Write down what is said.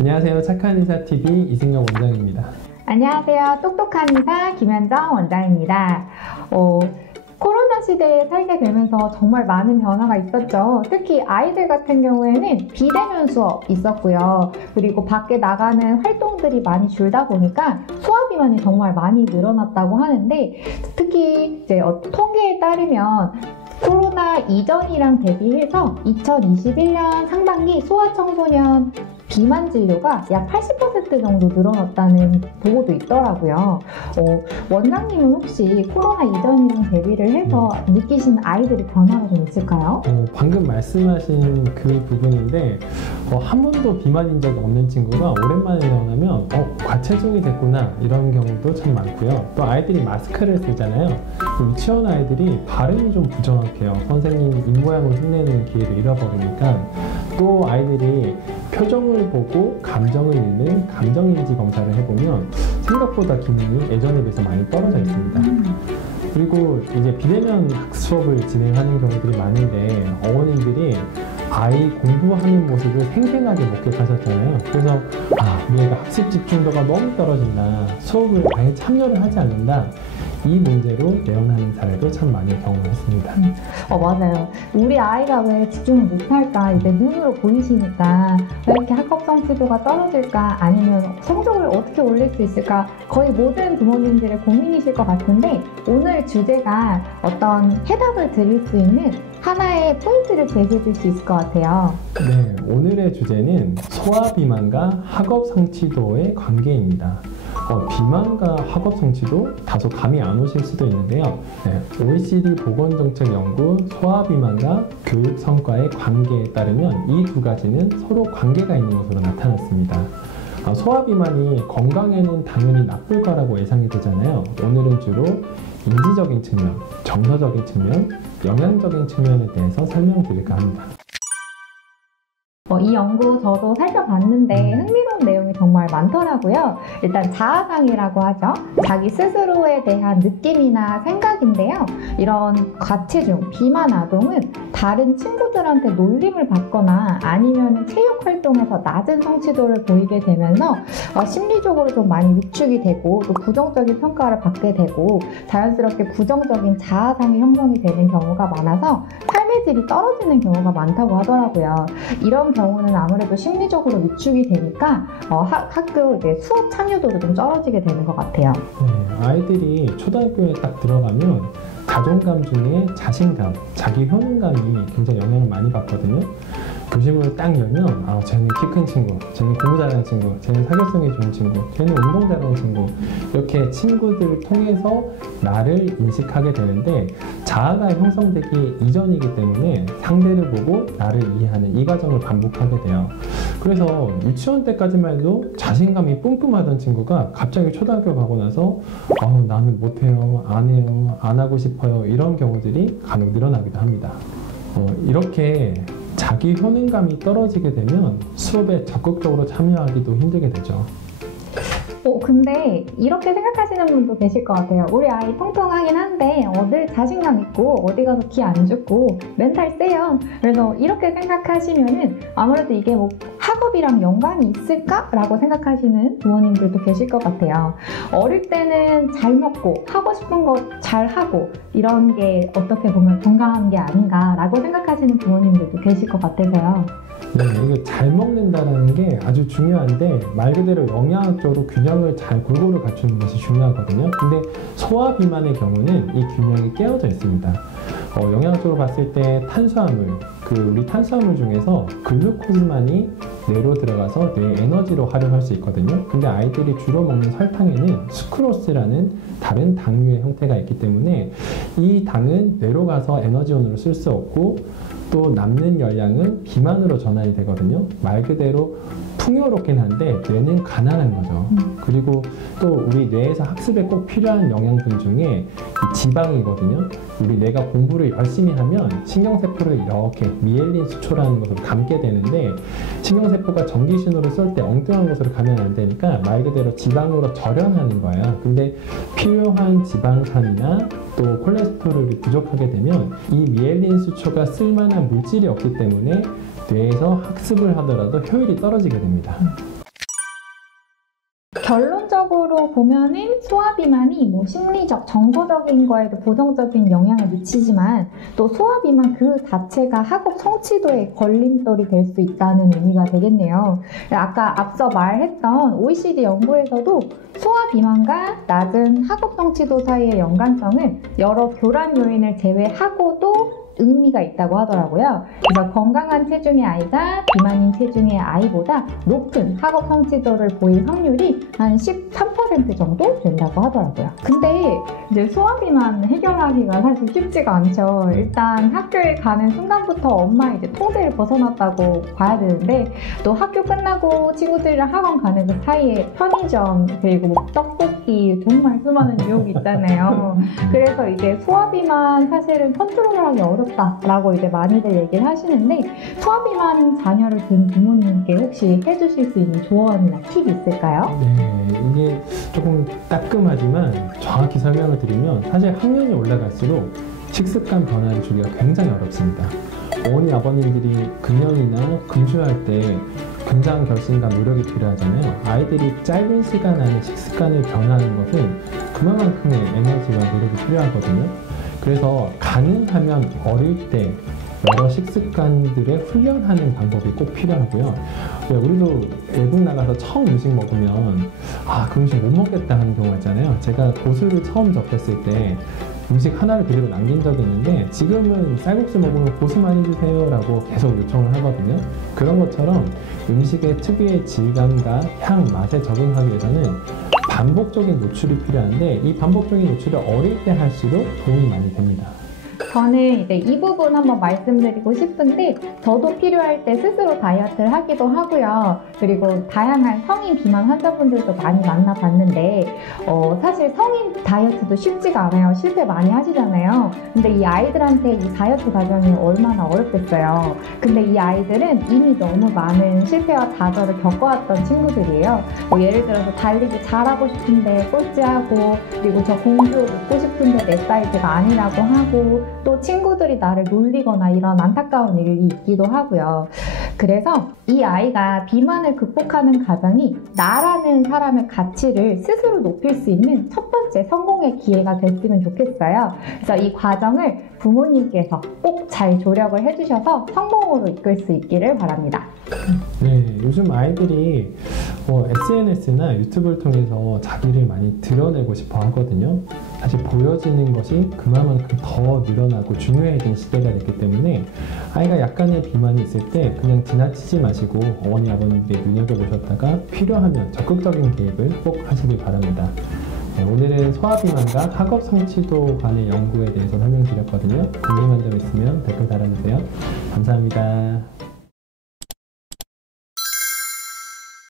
안녕하세요. 착한 의사 TV 이승엽 원장입니다. 안녕하세요. 똑똑한 의사 김현정 원장입니다. 코로나 시대에 살게 되면서 정말 많은 변화가 있었죠. 특히 아이들 같은 경우에는 비대면 수업 있었고요. 그리고 밖에 나가는 활동들이 많이 줄다 보니까 소아 비만이 정말 많이 늘어났다고 하는데, 특히 이제 통계에 따르면 코로나 이전이랑 대비해서 2021년 상반기 소아청소년 비만 진료가 약 80% 정도 늘어났다는 보고도 있더라고요. 원장님은 혹시 코로나 이전이랑 대비를 해서 느끼시는 아이들의 변화가 좀 있을까요? 방금 말씀하신 그 부분인데 한 번도 비만인 적이 없는 친구가 오랜만에 태어나면 과체중이 됐구나 이런 경우도 참 많고요. 또 아이들이 마스크를 쓰잖아요. 유치원 아이들이 발음이 좀 부정확해요. 선생님이 입모양을 흉내내는 기회를 잃어버리니까. 또 아이들이 표정을 보고 감정을 읽는 감정인지 검사를 해보면 생각보다 기능이 예전에 비해서 많이 떨어져 있습니다. 그리고 이제 비대면 수업을 진행하는 경우들이 많은데 어머님들이 아이 공부하는 모습을 생생하게 목격하셨잖아요. 그래서 우리 애가 학습 집중도가 너무 떨어진다, 수업을 아예 참여를 하지 않는다, 이 문제로 내원하는 사례도 참 많이 경험했습니다. 맞아요. 우리 아이가 왜 집중을 못할까? 이제 눈으로 보이시니까 왜 이렇게 학업 성취도가 떨어질까? 아니면 성적을 어떻게 올릴 수 있을까? 거의 모든 부모님들의 고민이실 것 같은데, 오늘 주제가 어떤 해답을 드릴 수 있는 하나의 포인트를 제시해 줄 수 있을 것 같아요. 네, 오늘의 주제는 소아 비만과 학업 성취도의 관계입니다. 비만과 학업 성취도 다소 감이 안 오실 수도 있는데요. OECD 보건정책연구 소아 비만과 교육 성과의 관계에 따르면 이 두 가지는 서로 관계가 있는 것으로 나타났습니다. 소아 비만이 건강에는 당연히 나쁠 거라고 예상이 되잖아요. 오늘은 주로 인지적인 측면, 정서적인 측면, 영양적인 측면에 대해서 설명드릴까 합니다. 이 연구 저도 살펴봤는데 흥미로운 내용이 정말 많더라고요. 일단 자아상이라고 하죠. 자기 스스로에 대한 느낌이나 생각인데요. 이런 과체중, 비만 아동은 다른 친구들한테 놀림을 받거나 아니면 체육 활동에서 낮은 성취도를 보이게 되면서 심리적으로 좀 많이 위축이 되고 또 부정적인 평가를 받게 되고 자연스럽게 부정적인 자아상이 형성이 되는 경우가 많아서 삶의 질이 떨어지는 경우가 많다고 하더라고요. 이런 경우는 아무래도 심리적으로 위축이 되니까 학교 이제 수업 참여도도 좀 떨어지게 되는 것 같아요. 네, 아이들이 초등학교에 딱 들어가면 자존감 중에 자신감, 자기 효능감이 굉장히 영향을 많이 받거든요. 교실문을 딱 열면 쟤는 키 큰 친구, 쟤는 공부 잘하는 친구, 쟤는 사교성이 좋은 친구, 쟤는 운동 잘하는 친구, 이렇게 친구들을 통해서 나를 인식하게 되는데 자아가 형성되기 이전이기 때문에 상대를 보고 나를 이해하는 이 과정을 반복하게 돼요. 그래서 유치원 때까지만 해도 자신감이 뿜뿜하던 친구가 갑자기 초등학교 가고 나서 나는 못해요, 안 해요, 안 하고 싶어요, 이런 경우들이 간혹 늘어나기도 합니다. 이렇게 자기 효능감이 떨어지게 되면 수업에 적극적으로 참여하기도 힘들게 되죠. 근데 이렇게 생각하시는 분도 계실 것 같아요. 우리 아이 통통하긴 한데 늘 자신감 있고 어디 가서 기 안 죽고 멘탈 세요. 그래서 이렇게 생각하시면은 아무래도 이게 학업이랑 연관이 있을까? 라고 생각하시는 부모님들도 계실 것 같아요. 어릴 때는 잘 먹고 하고 싶은 거 잘 하고 이런 게 어떻게 보면 건강한 게 아닌가 라고 생각하시는 부모님들도 계실 것 같아서요. 네, 이게 잘 먹는다는 게 아주 중요한데 말 그대로 영양학적으로 균형을 잘 골고루 갖추는 것이 중요하거든요. 근데 소아 비만의 경우는 이 균형이 깨어져 있습니다. 영양학적으로 봤을 때 탄수화물, 우리 탄수화물 중에서 글루코즈만이 뇌로 들어가서 뇌 에너지로 활용할 수 있거든요. 근데 아이들이 주로 먹는 설탕에는 수크로스라는 다른 당류의 형태가 있기 때문에 이 당은 뇌로 가서 에너지원으로 쓸 수 없고 또 남는 열량은 비만으로 전환이 되거든요. 말 그대로 풍요롭긴 한데 뇌는 가난한 거죠. 그리고 또 우리 뇌에서 학습에 꼭 필요한 영양분 중에 이 지방이거든요. 우리 뇌가 공부를 열심히 하면 신경세포를 이렇게 미엘린 수초라는 것으로 감게 되는데 신경세포가 전기신호를 쏠 때 엉뚱한 곳으로 가면 안 되니까 말 그대로 지방으로 절연하는 거예요. 근데 필요한 지방산이나 또 콜레스테롤이 부족하게 되면 이 미엘린 수초가 쓸만한 물질이 없기 때문에 뇌에서 학습을 하더라도 효율이 떨어지게 됩니다. 결론적으로 보면은 소아비만이 뭐 심리적, 정서적인 거에도 부정적인 영향을 미치지만 또 소아비만 그 자체가 학업 성취도에 걸림돌이 될 수 있다는 의미가 되겠네요. 아까 앞서 말했던 OECD 연구에서도 소아비만과 낮은 학업 성취도 사이의 연관성은 여러 교란 요인을 제외하고도 의미가 있다고 하더라고요. 그래서 건강한 체중의 아이가 비만인 체중의 아이보다 높은 학업 성취도를 보일 확률이 한 13% 정도 된다고 하더라고요. 근데 이제 소아비만 해결하기가 사실 쉽지가 않죠. 일단 학교에 가는 순간부터 엄마 이제 통제를 벗어났다고 봐야 되는데 또 학교 끝나고 친구들이랑 학원 가는 그 사이에 편의점 그리고 뭐 떡볶이 정말 수많은 유혹이 있잖아요. 그래서 이게 소아비만 사실은 컨트롤하기 어렵다라고 이제 많이들 얘기를 하시는데 소아비만 자녀를 둔 부모님께 혹시 해주실 수 있는 조언이나 팁이 있을까요? 네, 이게 조금 따끔하지만 정확히 설명을 드리면 사실 학년이 올라갈수록 식습관 변화를 주기가 굉장히 어렵습니다. 어머니, 아버님들이 금연이나 금주할 때 굉장한 결심과 노력이 필요하잖아요. 아이들이 짧은 시간 안에 식습관을 변화하는 것은 그만큼의 에너지와 노력이 필요하거든요. 그래서 가능하면 어릴 때 여러 식습관들에 훈련하는 방법이 꼭 필요하고요. 우리도 외국 나가서 처음 음식 먹으면 그 음식 못 먹겠다 하는 경우가 있잖아요. 제가 고수를 처음 접했을 때 음식 하나를 그대로 남긴 적이 있는데 지금은 쌀국수 먹으면 고수 많이 주세요 라고 계속 요청을 하거든요. 그런 것처럼 음식의 특유의 질감과 향, 맛에 적응하기 위해서는 반복적인 노출이 필요한데 이 반복적인 노출을 어릴 때 할수록 도움이 많이 됩니다. 저는 이제 이 부분 한번 말씀드리고 싶은데 저도 필요할 때 스스로 다이어트를 하기도 하고요. 그리고 다양한 성인 비만 환자분들도 많이 만나봤는데 사실 성인 다이어트도 쉽지가 않아요. 실패 많이 하시잖아요. 근데 이 아이들한테 이 다이어트 과정이 얼마나 어렵겠어요. 근데 이 아이들은 이미 너무 많은 실패와 좌절을 겪어왔던 친구들이에요. 예를 들어서 달리기 잘하고 싶은데 꼴찌하고 그리고 저 공주 먹고 싶은데 내 사이즈가 아니라고 하고 또 친구들이 나를 놀리거나 이런 안타까운 일이 있기도 하고요. 그래서 이 아이가 비만을 극복하는 과정이 나라는 사람의 가치를 스스로 높일 수 있는 첫 번째 성공의 기회가 됐으면 좋겠어요. 그래서 이 과정을 부모님께서 꼭 잘 조력을 해주셔서 성공으로 이끌 수 있기를 바랍니다. 네, 요즘 아이들이 SNS나 유튜브를 통해서 자기를 많이 드러내고 싶어 하거든요. 사실 보여지는 것이 그만큼 더 늘어나고 중요해진 시대가 됐기 때문에 아이가 약간의 비만이 있을 때 그냥 지나치지 마시고 어머니, 아버님께 눈여겨보셨다가 필요하면 적극적인 개입을 꼭 하시길 바랍니다. 네, 오늘은 소아비만과 학업 성취도 관의 연구에 대해서 설명드렸거든요. 궁금한 점 있으면 댓글 달아주세요. 감사합니다.